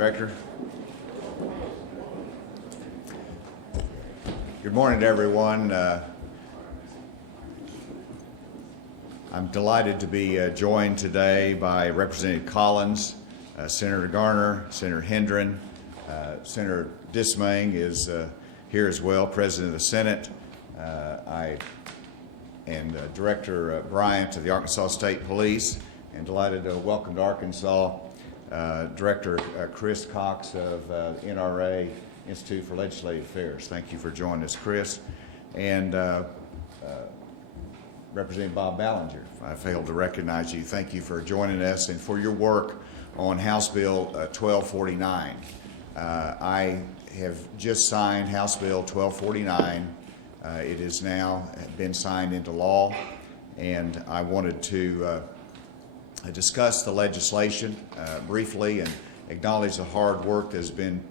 Director. Good morning to everyone. I'm delighted to be joined today by Representative Collins, Senator Garner, Senator Hendren, Senator Dismang is here as well, President of the Senate, and Director Bryant of the Arkansas State Police, and delighted to welcome to Arkansas Director Chris Cox of NRA, Institute for Legislative Affairs. Thank you for joining us, Chris. And Representative Bob Ballinger, I failed to recognize you. Thank you for joining us and for your work on House Bill 1249. I have just signed House Bill 1249. It has now been signed into law, and I wanted to discuss the legislation briefly and acknowledge the hard work that has been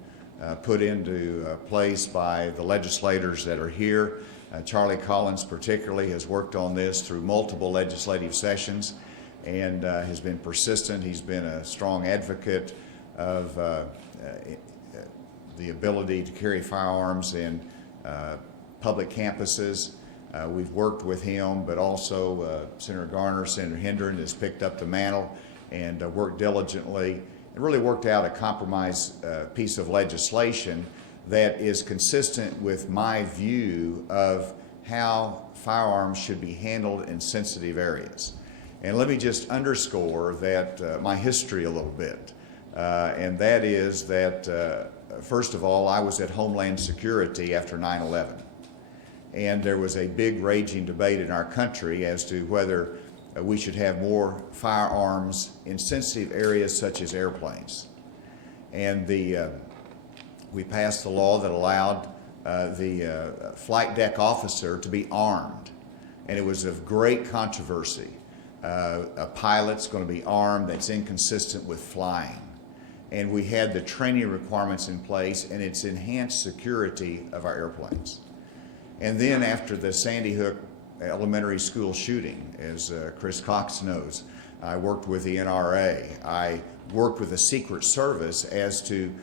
put into place by the legislators that are here. Charlie Collins particularly has worked on this through multiple legislative sessions and has been persistent. He's been a strong advocate of the ability to carry firearms in public campuses. We've worked with him, but also Senator Garner, Senator Hendren has picked up the mantle and worked diligently and really worked out a compromise piece of legislation that is consistent with my view of how firearms should be handled in sensitive areas. And let me just underscore that my history a little bit, and that is that, first of all, I was at Homeland Security after 9/11. And there was a big raging debate in our country as to whether we should have more firearms in sensitive areas such as airplanes. And we passed the law that allowed the flight deck officer to be armed. And it was of great controversy. A pilot's going to be armed, that's inconsistent with flying. And we had the training requirements in place, and it's enhanced security of our airplanes. And then after the Sandy Hook elementary school shooting, as Chris Cox knows. I worked with the NRA. I worked with the Secret Service as to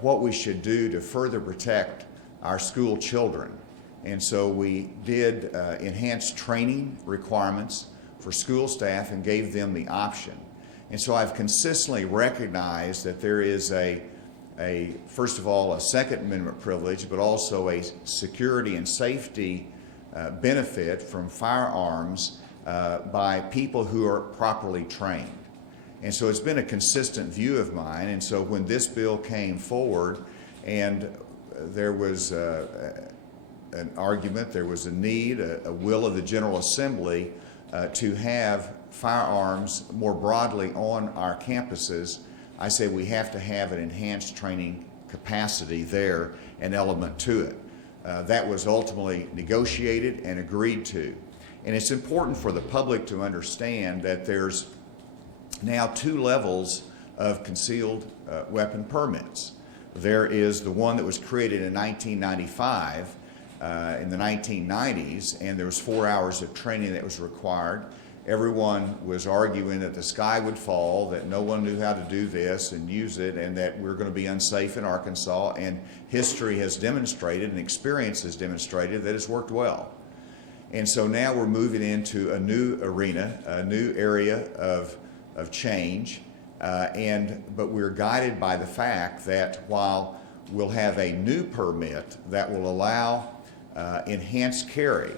what we should do to further protect our school children. And so we did enhanced training requirements for school staff and gave them the option. And so I've consistently recognized that there is first of all, a Second Amendment privilege, but also a security and safety benefit from firearms by people who are properly trained. And so it's been a consistent view of mine. And so when this bill came forward and there was an argument, there was a need, a will of the General Assembly to have firearms more broadly on our campuses, I say we have to have an enhanced training capacity there, an element to it. That was ultimately negotiated and agreed to. And it's important for the public to understand that there's now 2 levels of concealed weapon permits. There is the one that was created in 1995, in the 1990s, and there was 4 hours of training that was required. Everyone was arguing that the sky would fall, that no one knew how to do this and use it, and that we're going to be unsafe in Arkansas. And history has demonstrated and experience has demonstrated that it's worked well. And so now we're moving into a new arena, a new area of change, but we're guided by the fact that while we'll have a new permit that will allow enhanced carry,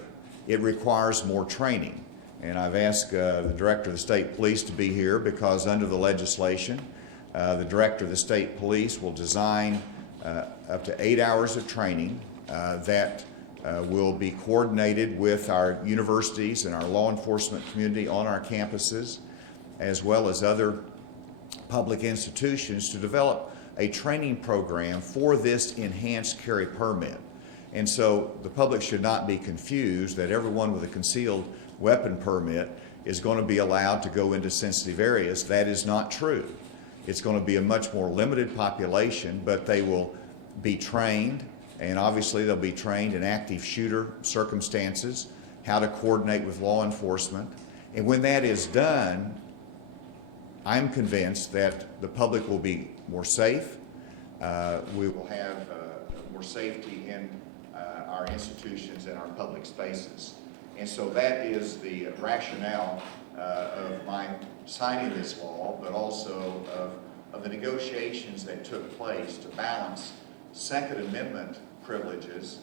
it requires more training. And I've asked the Director of the State Police to be here because under the legislation, the Director of the State Police will design up to 8 hours of training that will be coordinated with our universities and our law enforcement community on our campuses, as well as other public institutions, to develop a training program for this enhanced carry permit. And so the public should not be confused that everyone with a concealed weapon permit is going to be allowed to go into sensitive areas. That is not true. It's going to be a much more limited population, but they will be trained, and obviously they'll be trained in active shooter circumstances, how to coordinate with law enforcement. And when that is done, I'm convinced that the public will be more safe. We will have more safety in our institutions and our public spaces. And so that is the rationale of my signing this law, but also of the negotiations that took place to balance Second Amendment privileges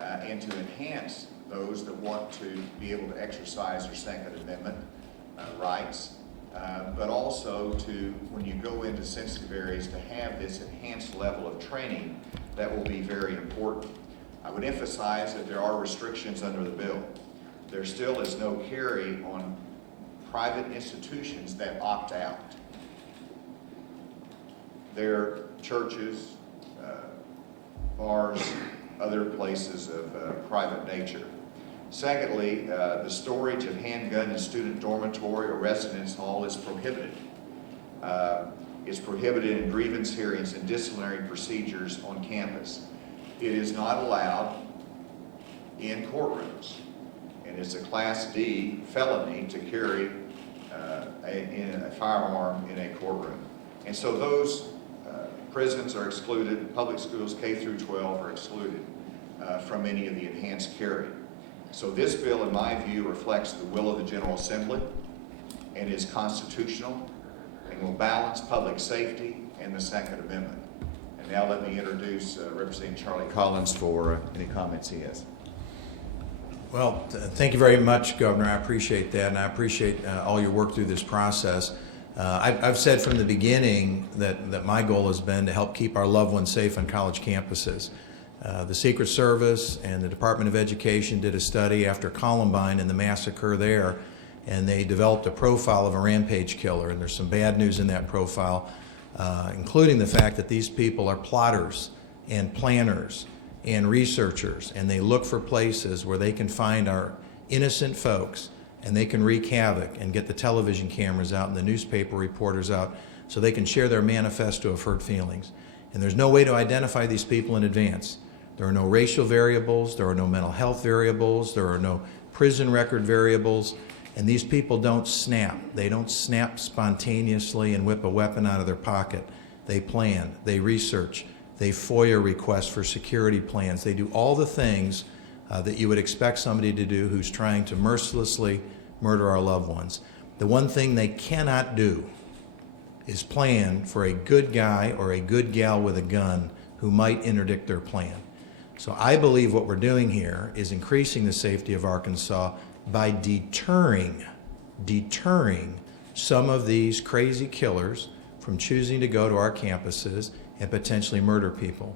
and to enhance those that want to be able to exercise their Second Amendment rights, but also to, when you go into sensitive areas, to have this enhanced level of training that will be very important. I would emphasize that there are restrictions under the bill. There still is no carry on private institutions that opt out. They're churches, bars, other places of private nature. Secondly, the storage of handgun in student dormitory or residence hall is prohibited. It's prohibited in grievance hearings and disciplinary procedures on campus. It is not allowed in courtrooms. And it's a Class D felony to carry a firearm in a courtroom. And so those prisons are excluded, public schools K through 12 are excluded from any of the enhanced carry. So this bill, in my view, reflects the will of the General Assembly and is constitutional and will balance public safety and the Second Amendment. And now let me introduce Representative Charlie Collins for any comments he has. Well, thank you very much, Governor. I appreciate that, and I appreciate all your work through this process. I've said from the beginning that my goal has been to help keep our loved ones safe on college campuses. The Secret Service and the Department of Education did a study after Columbine and the massacre there, and they developed a profile of a rampage killer, and there's some bad news in that profile, including the fact that these people are plotters and planners and researchers, and they look for places where they can find our innocent folks, and they can wreak havoc and get the television cameras out and the newspaper reporters out so they can share their manifesto of hurt feelings. And there's no way to identify these people in advance. There are no racial variables, there are no mental health variables, there are no prison record variables, and these people don't snap. They don't snap spontaneously and whip a weapon out of their pocket. They plan, they research, they FOIA request for security plans. They do all the things that you would expect somebody to do who's trying to mercilessly murder our loved ones. The one thing they cannot do is plan for a good guy or a good gal with a gun who might interdict their plan. So I believe what we're doing here is increasing the safety of Arkansas by deterring some of these crazy killers from choosing to go to our campuses and potentially murder people.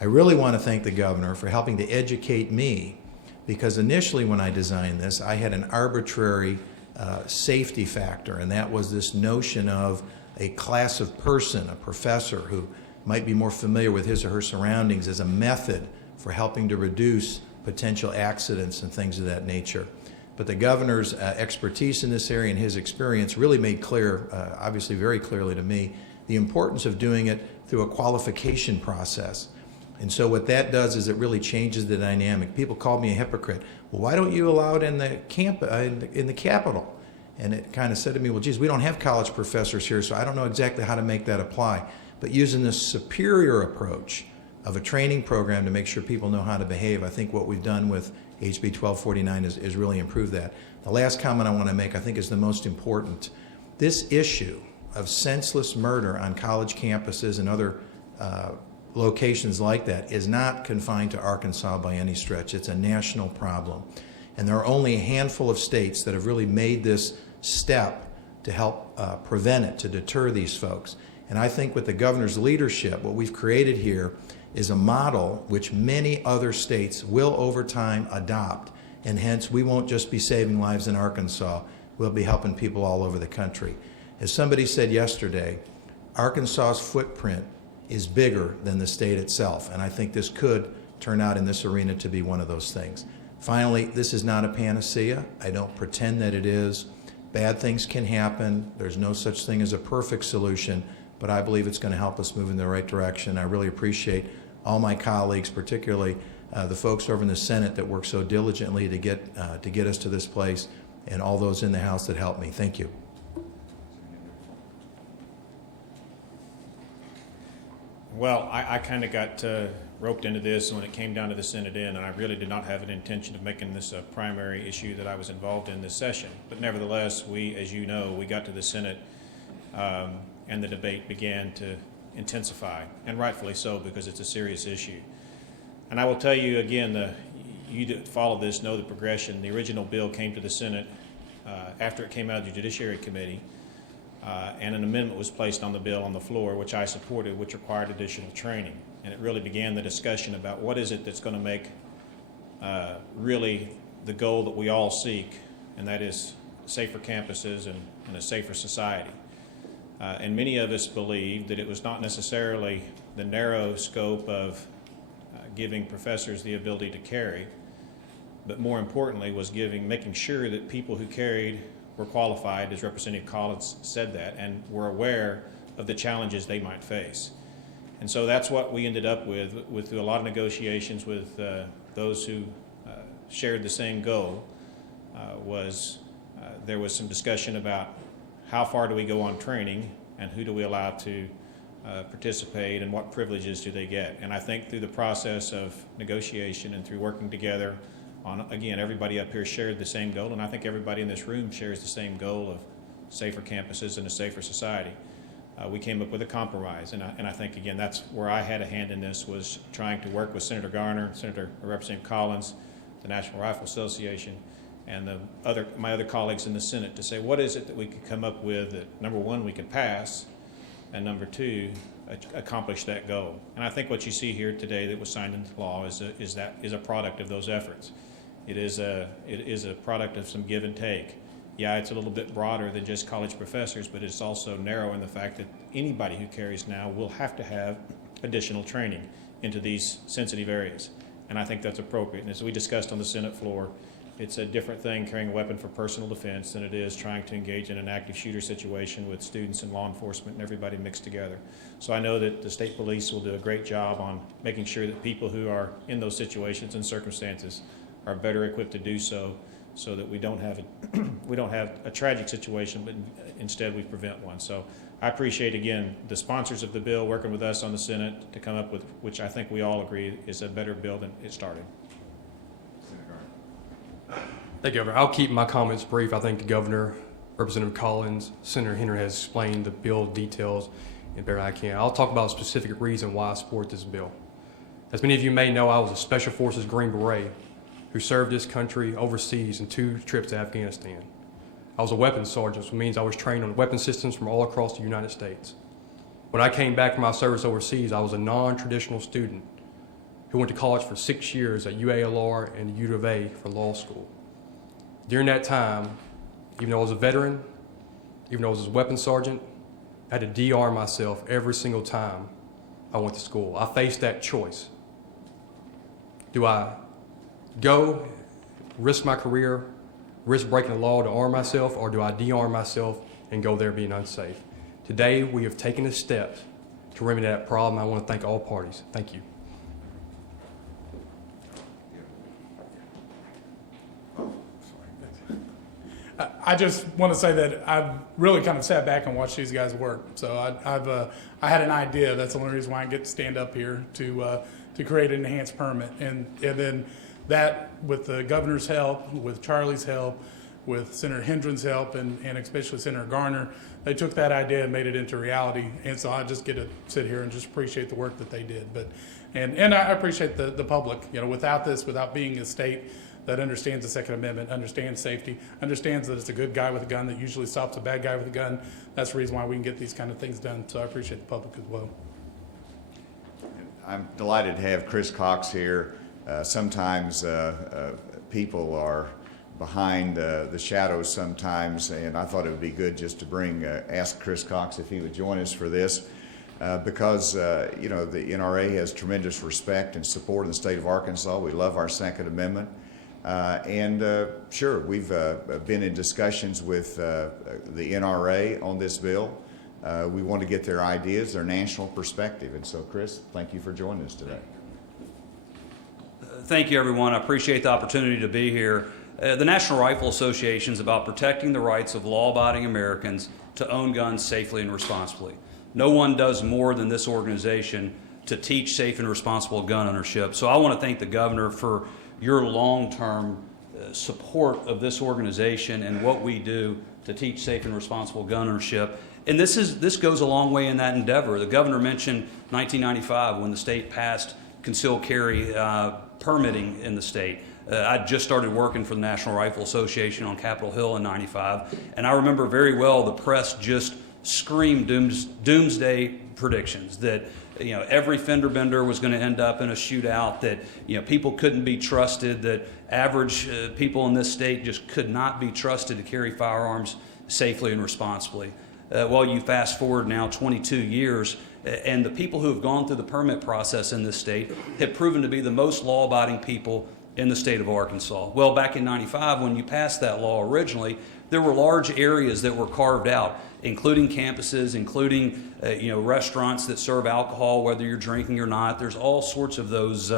I really want to thank the governor for helping to educate me, because initially when I designed this, I had an arbitrary safety factor, and that was this notion of a class of person, a professor who might be more familiar with his or her surroundings as a method for helping to reduce potential accidents and things of that nature. But the governor's expertise in this area and his experience really made clear, obviously very clearly to me, the importance of doing it through a qualification process. And so what that does is it really changes the dynamic. People called me a hypocrite. Well, why don't you allow it in the in the Capitol? And it kind of said to me, well, geez, we don't have college professors here, so I don't know exactly how to make that apply. But using this superior approach of a training program to make sure people know how to behave, I think what we've done with HB 1249 is really improved that. The last comment I want to make, I think, is the most important. This issue of senseless murder on college campuses and other locations like that is not confined to Arkansas by any stretch. It's a national problem. And there are only a handful of states that have really made this step to help prevent it, to deter these folks. And I think with the governor's leadership, what we've created here is a model which many other states will over time adopt. And hence, we won't just be saving lives in Arkansas, we'll be helping people all over the country. As somebody said yesterday, Arkansas's footprint is bigger than the state itself. And I think this could turn out in this arena to be one of those things. Finally, this is not a panacea. I don't pretend that it is. Bad things can happen. There's no such thing as a perfect solution, but I believe it's going to help us move in the right direction. I really appreciate all my colleagues, particularly the folks over in the Senate that work so diligently to get us to this place, and all those in the House that helped me. Thank you. Well, I kind of got roped into this when it came down to the Senate end, and I really did not have an intention of making this a primary issue that I was involved in this session. But nevertheless, we, as you know, we got to the Senate and the debate began to intensify, and rightfully so, because it's a serious issue. And I will tell you again, you that follow this know the progression. The original bill came to the Senate after it came out of the Judiciary Committee, and an amendment was placed on the bill on the floor, which I supported, which required additional training. And it really began the discussion about what is it that's going to make really the goal that we all seek, and that is safer campuses and a safer society. And many of us believed that it was not necessarily the narrow scope of giving professors the ability to carry, but more importantly was making sure that people who carried were qualified, as Representative Collins said that, and were aware of the challenges they might face. And so that's what we ended up with through a lot of negotiations with those who shared the same goal, there was some discussion about how far do we go on training and who do we allow to participate and what privileges do they get. And I think through the process of negotiation and through working together on, again, everybody up here shared the same goal, and I think everybody in this room shares the same goal of safer campuses and a safer society. We came up with a compromise, and I think, again, that's where I had a hand in this, was trying to work with Senator Garner, Representative Collins, the National Rifle Association, and my other colleagues in the Senate to say, what is it that we could come up with that, number one, we could pass, and number two, accomplish that goal. And I think what you see here today that was signed into law is a product of those efforts. It is a product of some give and take. Yeah, it's a little bit broader than just college professors, but it's also narrow in the fact that anybody who carries now will have to have additional training into these sensitive areas. And I think that's appropriate. And as we discussed on the Senate floor, it's a different thing carrying a weapon for personal defense than it is trying to engage in an active shooter situation with students and law enforcement and everybody mixed together. So I know that the state police will do a great job on making sure that people who are in those situations and circumstances are better equipped to do so so that we don't have a tragic situation, but instead we prevent one. So I appreciate, again, the sponsors of the bill working with us on the Senate to come up with, which I think we all agree is a better bill than it started. Thank you, Governor. I'll keep my comments brief. I think the Governor, Representative Collins, Senator Henry has explained the bill details in better than I can. I'll talk about a specific reason why I support this bill. As many of you may know, I was a Special Forces Green Beret who served this country overseas in 2 trips to Afghanistan. I was a weapons sergeant, which means I was trained on weapon systems from all across the United States. When I came back from my service overseas, I was a non-traditional student who went to college for 6 years at UALR and U of A for law school. During that time, even though I was a veteran, even though I was a weapons sergeant, I had to de-arm myself every single time I went to school. I faced that choice. Do I go, risk my career, risk breaking the law to arm myself, or do I de-arm myself and go there being unsafe? Today, we have taken a step to remedy that problem. I want to thank all parties. Thank you. I just want to say that I've really kind of sat back and watched these guys work. So I had an idea. That's the only reason why I get to stand up here to create an enhanced permit, and then that with the governor's help, with Charlie's help, with Senator Hendren's help, and especially Senator Garner, they took that idea and made it into reality. And so I just get to sit here and just appreciate the work that they did. But and I appreciate the public. You know, without this, without being a state that understands the Second Amendment, understands safety, understands that it's a good guy with a gun that usually stops a bad guy with a gun. That's the reason why we can get these kind of things done. So I appreciate the public as well. I'm delighted to have Chris Cox here. Sometimes people are behind the shadows sometimes, and I thought it would be good just to ask Chris Cox if he would join us for this. Because you know, the NRA has tremendous respect and support in the state of Arkansas. We love our Second Amendment. Sure, we've been in discussions with the NRA on this bill. We want to get their ideas, their national perspective. And so, Chris, thank you for joining us today. Thank you, everyone. I appreciate the opportunity to be here. The National Rifle Association is about protecting the rights of law-abiding Americans to own guns safely and responsibly. No one does more than this organization to teach safe and responsible gun ownership. So I want to thank the governor for your long-term support of this organization and what we do to teach safe and responsible gun ownership. And this goes a long way in that endeavor. The governor mentioned 1995 when the state passed concealed carry permitting in the state. I just started working for the National Rifle Association on Capitol Hill in '95, and I remember very well the press just screamed doomsday predictions that every fender bender was going to end up in a shootout, that people couldn't be trusted, that average people in this state just could not be trusted to carry firearms safely and responsibly. Well, you fast forward now 22 years, and the people who have gone through the permit process in this state have proven to be the most law-abiding people in the state of Arkansas. Well, back in '95, when you passed that law originally, there were large areas that were carved out, including campuses, including restaurants that serve alcohol, whether you're drinking or not. There's all sorts of those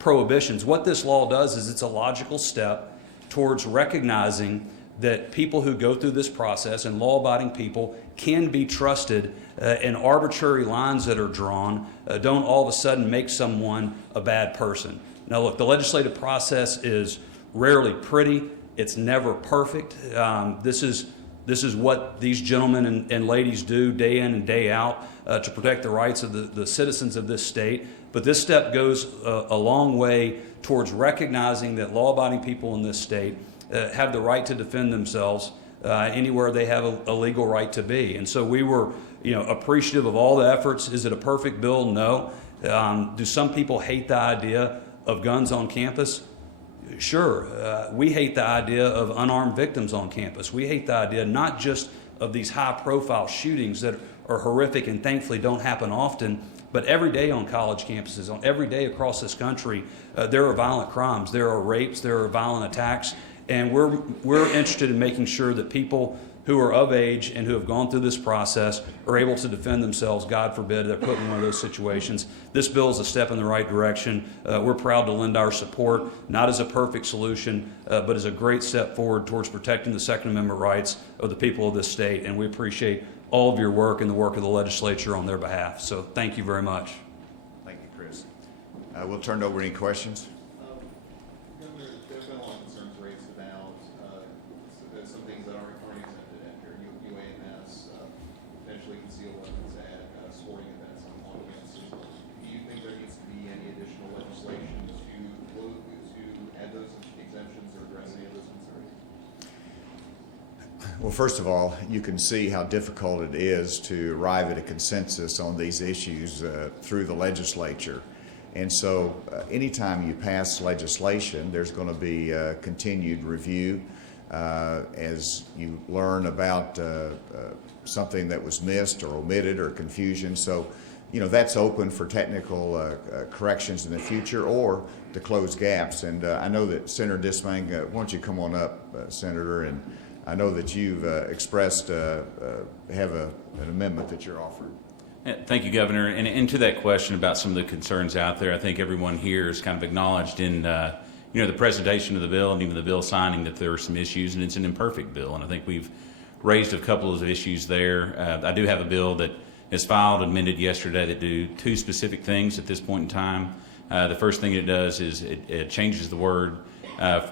prohibitions. What this law does is it's a logical step towards recognizing that people who go through this process and law-abiding people can be trusted, and arbitrary lines that are drawn don't all of a sudden make someone a bad person. Now look, the legislative process is rarely pretty. It's never perfect. This is what these gentlemen and ladies do day in and day out to protect the rights of the citizens of this state. But this step goes a long way towards recognizing that law-abiding people in this state have the right to defend themselves anywhere they have a legal right to be. And so we were appreciative of all the efforts. Is it a perfect bill? No. Do some people hate the idea of guns on campus? Sure. We hate the idea of unarmed victims on campus. We hate the idea not just of these high-profile shootings that are horrific and thankfully don't happen often, but every day on college campuses, every day across this country, there are violent crimes, there are rapes, there are violent attacks, and we're interested in making sure that people who are of age and who have gone through this process are able to defend themselves. God forbid they're put in one of those situations. This bill is a step in the right direction. We're proud to lend our support, not as a perfect solution, but as a great step forward towards protecting the Second Amendment rights of the people of this state. And we appreciate all of your work and the work of the legislature on their behalf. So thank you very much. Thank you, Chris. We'll turn it over to any questions. Governor, there's been a lot of concerns raised about some things that aren't exempted after UAMS, potentially concealed weapons at sporting events on campuses. Do you think there needs to be any additional legislation to add those exemptions or address any of those concerns? Well, first of all, you can see how difficult it is to arrive at a consensus on these issues through the legislature. And so anytime you pass legislation, there's going to be continued review as you learn about something that was missed or omitted or confusion. So, that's open for technical corrections in the future or to close gaps. And I know that Senator Dismang, why don't you come on up, Senator, and I know that you've expressed have an amendment that you're offering. Thank you, Governor. And to that question about some of the concerns out there, I think everyone here has kind of acknowledged in the presentation of the bill and even the bill signing that there are some issues, and it's an imperfect bill. And I think we've raised a couple of issues there. I do have a bill that is filed, amended yesterday, that do two specific things at this point in time. The first thing it does is it changes the word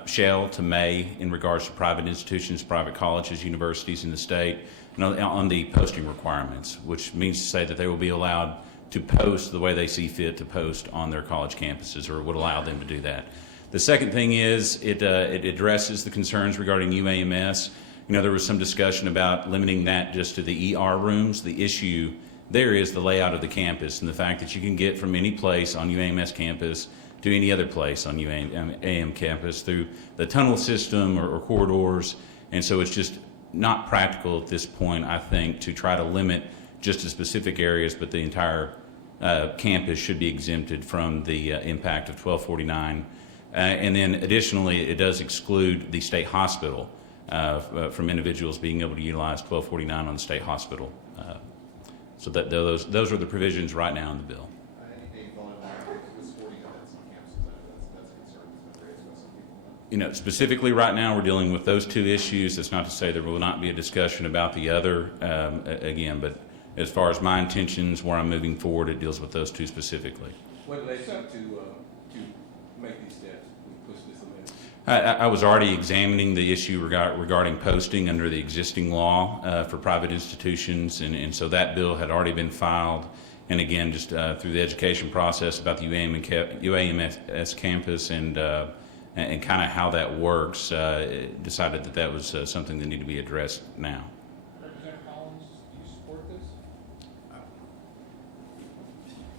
shall to may in regards to private institutions, private colleges, universities in the state, on the posting requirements, which means to say that they will be allowed to post the way they see fit to post on their college campuses, or would allow them to do that. The second thing is it addresses the concerns regarding UAMS. There was some discussion about limiting that just to the ER rooms. The issue there is the layout of the campus and the fact that you can get from any place on UAMS campus to any other place on UAM campus through the tunnel system or corridors. And so it's just not practical at this point, I think, to try to limit just to specific areas, but the entire campus should be exempted from the impact of 1249. And then additionally, it does exclude the state hospital from individuals being able to utilize 1249 on the state hospital. So that those are the provisions right now in the bill. Any thought about the sporting events on campuses? That's a concern that's been raised by some people. Specifically right now we're dealing with those two issues. That's not to say there will not be a discussion about the other again, but as far as my intentions, where I'm moving forward, it deals with those two specifically. What led you to make these steps, push this amendment? I was already examining the issue regarding posting under the existing law for private institutions, and so that bill had already been filed. And again, just through the education process about the UAMS campus and kind of how that works, decided that was something that needed to be addressed now. Representative Collins, do you support this?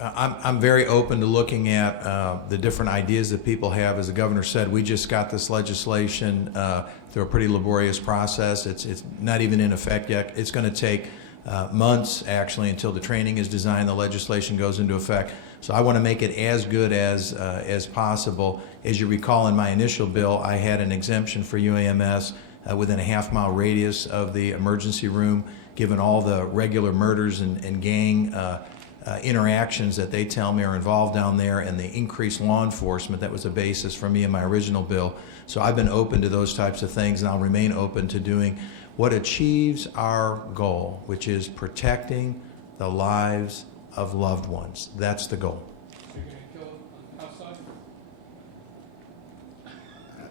I'm very open to looking at the different ideas that people have. As the governor said, we just got this legislation through a pretty laborious process. It's not even in effect yet. It's going to take months, actually, until the training is designed, the legislation goes into effect. So I want to make it as good as possible. As you recall, in my initial bill, I had an exemption for UAMS within a half-mile radius of the emergency room, given all the regular murders and gang interactions that they tell me are involved down there, and the increased law enforcement. That was the basis for me in my original bill. So I've been open to those types of things, and I'll remain open to doing what achieves our goal, which is protecting the lives of loved ones. That's the goal. You're going to kill them outside?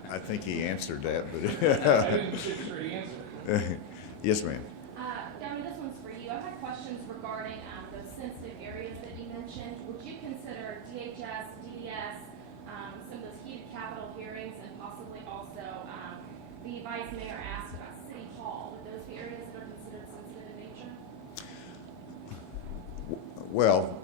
I think he answered that, I but didn't get a straight answer. yes, ma'am. Governor, this one's for you. I've had questions regarding those sensitive areas that you mentioned. Would you consider DHS, DDS, some of those heated Capitol hearings, and possibly also the Vice Mayor asked about City Hall? Would those be areas that are considered sensitive in nature? Well,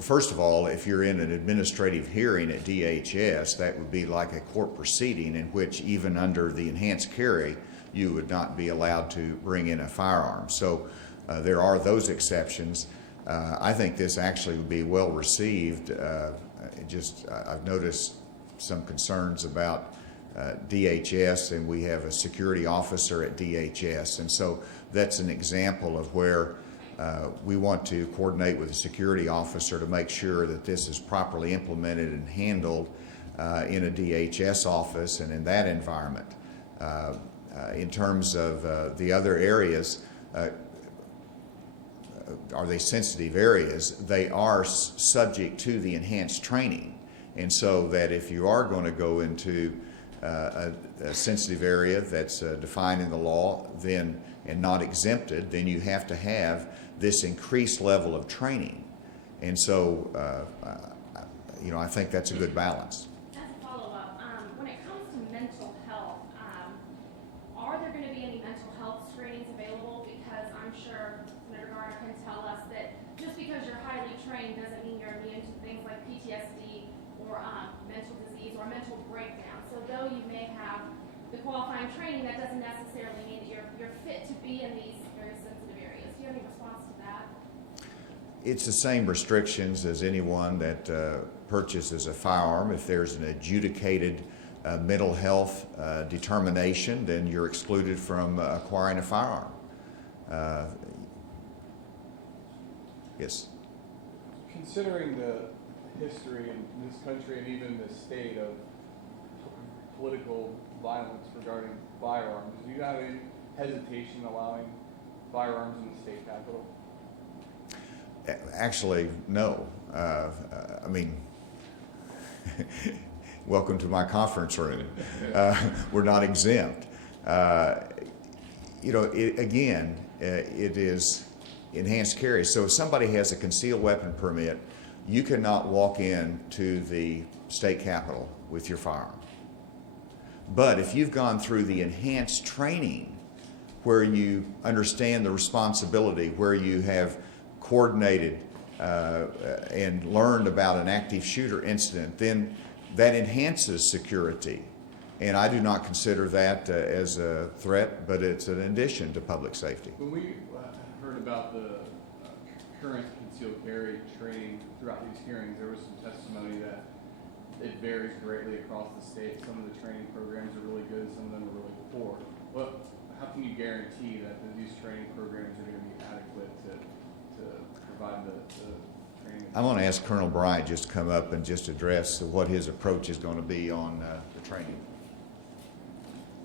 first of all, if you're in an administrative hearing at DHS, that would be like a court proceeding in which even under the enhanced carry, you would not be allowed to bring in a firearm. So there are those exceptions. I think this actually would be well received. I've noticed some concerns about DHS, and we have a security officer at DHS. And so that's an example of where we want to coordinate with the security officer to make sure that this is properly implemented and handled in a DHS office and in that environment. In terms of the other areas, are they sensitive areas? They are subject to the enhanced training. And so that if you are going to go into a sensitive area that's defined in the law then and not exempted, then you have to have this increased level of training. And so, I think that's a good balance. As a follow-up, when it comes to mental health, are there going to be any mental health screenings available? Because I'm sure Senator Garner can tell us that just because you're highly trained doesn't mean you're immune to things like PTSD or mental disease or mental breakdown. So though you may have the qualifying training, that doesn't necessarily mean that you're fit to be in these very sensitive areas. Do you have any response to that? It's the same restrictions as anyone that purchases a firearm. If there's an adjudicated mental health determination, then you're excluded from acquiring a firearm. Yes. Considering the history in this country and even the state of political violence regarding firearms, do you have any hesitation allowing firearms in the state capitol? Actually, no. Welcome to my conference room. We're not exempt. It is enhanced carry. So if somebody has a concealed weapon permit, you cannot walk into the state capitol with your firearm. But if you've gone through the enhanced training where you understand the responsibility, where you have coordinated and learned about an active shooter incident, then that enhances security. And I do not consider that as a threat, but it's an addition to public safety. When we heard about the current concealed carry training throughout these hearings, there was some testimony that it varies greatly across the state. Some of the training programs are really good, some of them are really poor. How can you guarantee that these training programs are going to be adequate to provide the training? I'm going to ask Colonel Bryant just to come up and just address what his approach is going to be on the training.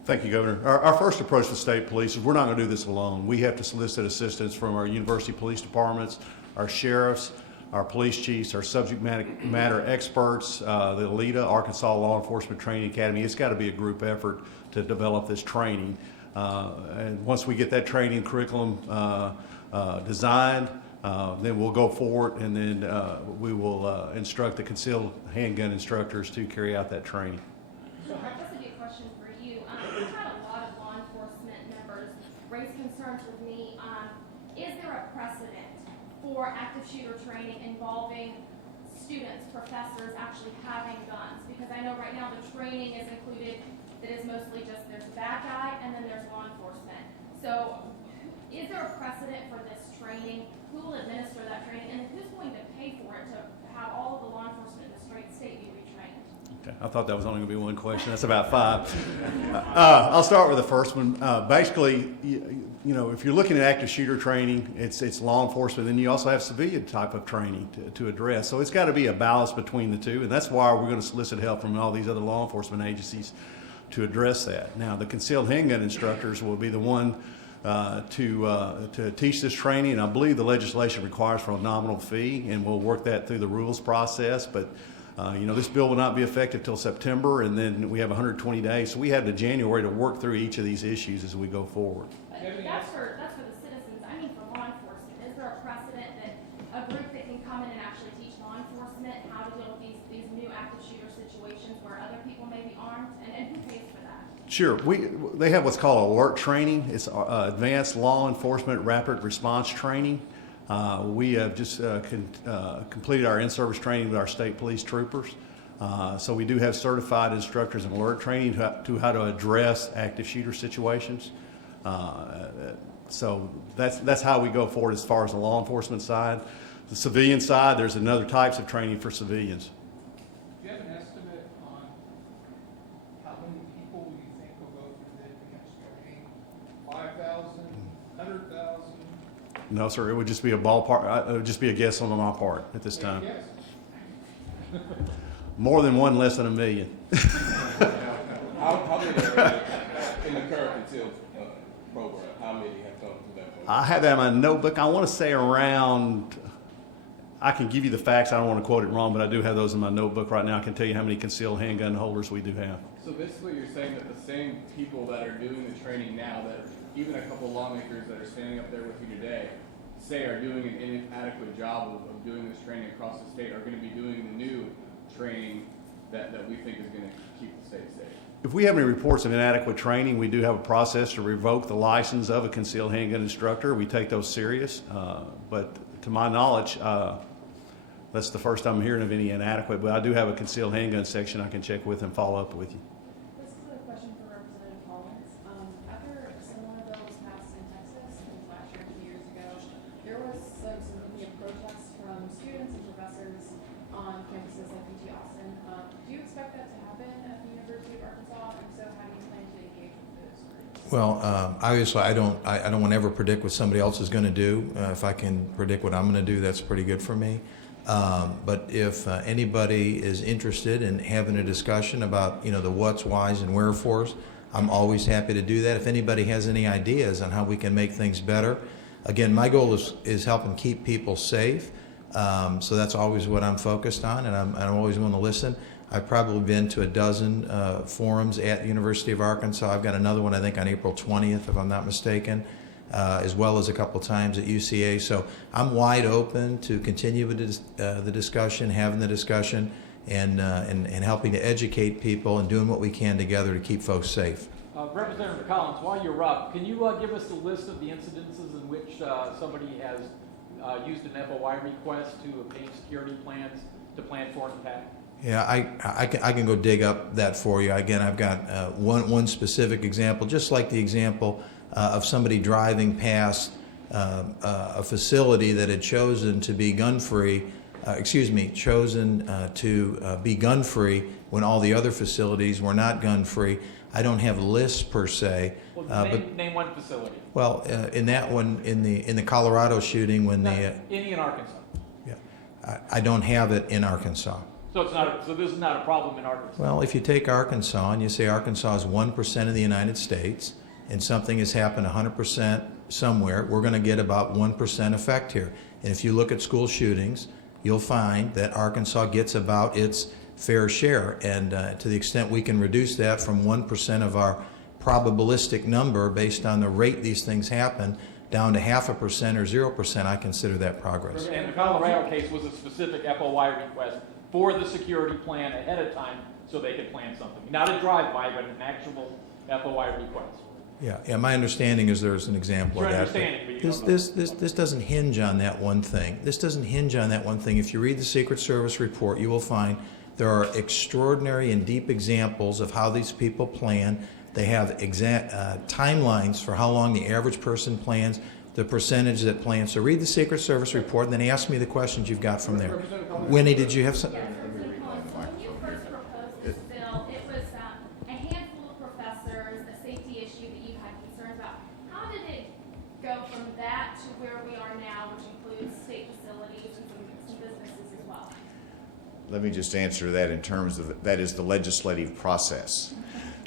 Thank you, Governor. Our first approach to state police is we're not going to do this alone. We have to solicit assistance from our university police departments, our sheriffs, our police chiefs, our subject matter experts, the ALETA, Arkansas Law Enforcement Training Academy. It's got to be a group effort to develop this training. And once we get that training curriculum designed, then we'll go forward and then we will instruct the concealed handgun instructors to carry out that training. So this would be a question for you. We've had a lot of law enforcement members raise concerns with me. Is there a precedent for active shooter training involving students, professors actually having guns? Because I know right now the training is included that is mostly just there's a bad guy and then there's law enforcement. So is there a precedent for this training? Who will administer that training? And who's going to pay for it to have all of the law enforcement in the state be retrained? Okay. I thought that was only going to be one question. That's about 5. I'll start with the first one. Basically, if you're looking at active shooter training, it's law enforcement, and you also have civilian type of training to address. So it's got to be a balance between the two, and that's why we're going to solicit help from all these other law enforcement agencies to address that. Now, the concealed handgun instructors will be the one to teach this training, and I believe the legislation requires for a nominal fee, and we'll work that through the rules process. But this bill will not be effective till September, and then we have 120 days. So we have to January to work through each of these issues as we go forward. But that's for the citizens. I mean, for law enforcement, is there a precedent that a group that can come in and actually teach law enforcement how to deal with these new active shooter situations where other people may be armed, and who pays for that? Sure. They have what's called alert training. It's advanced law enforcement rapid response training. We have just completed our in-service training with our state police troopers. So we do have certified instructors in alert training to how to address active shooter situations. So that's how we go forward as far as the law enforcement side. The civilian side, there's another types of training for civilians. Do you have an estimate on how many No, sir, it would just be a ballpark, it would just be a guess on my part at this time. Yes. More than one, less than $1 million. How many are in the current concealed program? How many have come through that program? I have that in my notebook. I want to say around, I can give you the facts. I don't want to quote it wrong, but I do have those in my notebook right now. I can tell you how many concealed handgun holders we do have. So basically, you're saying that the same people that are doing the training now, that even a couple of lawmakers that are standing up there with you today, say are doing an inadequate job of doing this training across the state, are going to be doing the new training that we think is going to keep the state safe. If we have any reports of inadequate training, we do have a process to revoke the license of a concealed handgun instructor. We take those serious, but to my knowledge, that's the first time I'm hearing of any inadequate, but I do have a concealed handgun section I can check with and follow up with you. This is a question for Representative Collins. After a similar bill was passed in Texas, I think last year, 2 years ago, there was some immediate protests from students and professors on campuses like UT Austin. Do you expect that to happen at the University of Arkansas? And so how do you plan to engage with those groups? Well, obviously, I don't want to ever predict what somebody else is going to do. If I can predict what I'm going to do, that's pretty good for me. But if anybody is interested in having a discussion about, the what's, whys, and wherefores, I'm always happy to do that. If anybody has any ideas on how we can make things better, again, my goal is helping keep people safe. So that's always what I'm focused on, and I'm always willing to listen. I've probably been to a dozen forums at the University of Arkansas. I've got another one, I think, on April 20th, if I'm not mistaken, as well as a couple times at UCA. So I'm wide open to continue with the discussion, having the discussion, and helping to educate people and doing what we can together to keep folks safe. Representative Collins, while you're up, can you give us a list of the incidences in which somebody has used an FOI request to obtain security plans to plan for an attack? Yeah, I can go dig up that for you. Again, I've got one specific example, just like the example of somebody driving past a facility that had chosen to be gun-free, to be gun-free when all the other facilities were not gun-free. I don't have lists per se. Well, but name one facility. Well, in that one, in the Colorado shooting, when Any in Arkansas. Yeah, I don't have it in Arkansas. So it's not. So this is not a problem in Arkansas. Well, if you take Arkansas and you say Arkansas is 1% of the United States, and something has happened 100% somewhere, we're going to get about 1% effect here. And if you look at school shootings, you'll find that Arkansas gets about its fair share. And to the extent we can reduce that from 1% of our probabilistic number based on the rate these things happen down to 0.5% or 0%, I consider that progress. And the Colorado case was a specific FOI request for the security plan ahead of time so they could plan something. Not a drive-by, but an actual FOI request. Yeah. My understanding is there's an example of that. This doesn't hinge on that one thing. This doesn't hinge on that one thing. If you read the Secret Service report, you will find there are extraordinary and deep examples of how these people plan. They have exact timelines for how long the average person plans, the percentage that plan. So read the Secret Service report and then ask me the questions you've got from there. Winnie, did you have some? Yes, Representative Collins, when you first proposed this bill, it was a handful of professors, a safety issue that you had concerns about. How did it go from that to where we are now, which includes state facilities and some businesses as well? Let me just answer that in terms of, that is the legislative process.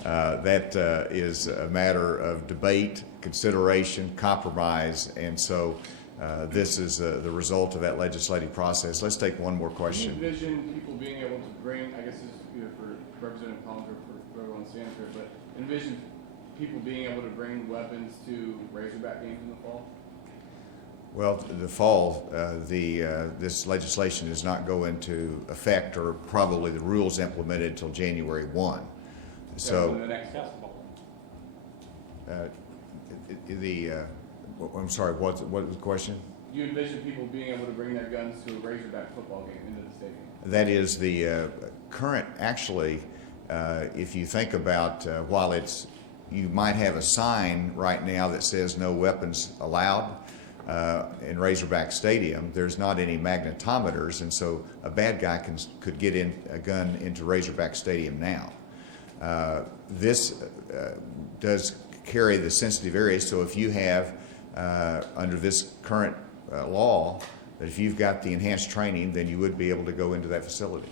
That is a matter of debate, consideration, compromise, and so this is the result of that legislative process. Let's take one more question. Do you envision people being able to bring, I guess this is either for Representative Collins or for whoever wants to answer it, but envision people being able to bring weapons to Razorback games in the fall? Well, the fall, this legislation does not go into effect, or probably the rules implemented until January 1. So the next basketball. I'm sorry, what was the question? Do you envision people being able to bring their guns to a Razorback football game into the stadium? That is the current, actually, if you think about while you might have a sign right now that says no weapons allowed in Razorback Stadium, there's not any magnetometers, and so a bad guy could get a gun into Razorback Stadium now. This does carry the sensitive areas, so if you have, under this current law that if you've got the enhanced training, then you would be able to go into that facility.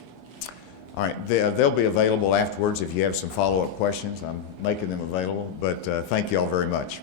All right, they'll be available afterwards if you have some follow-up questions. I'm making them available, but thank you all very much.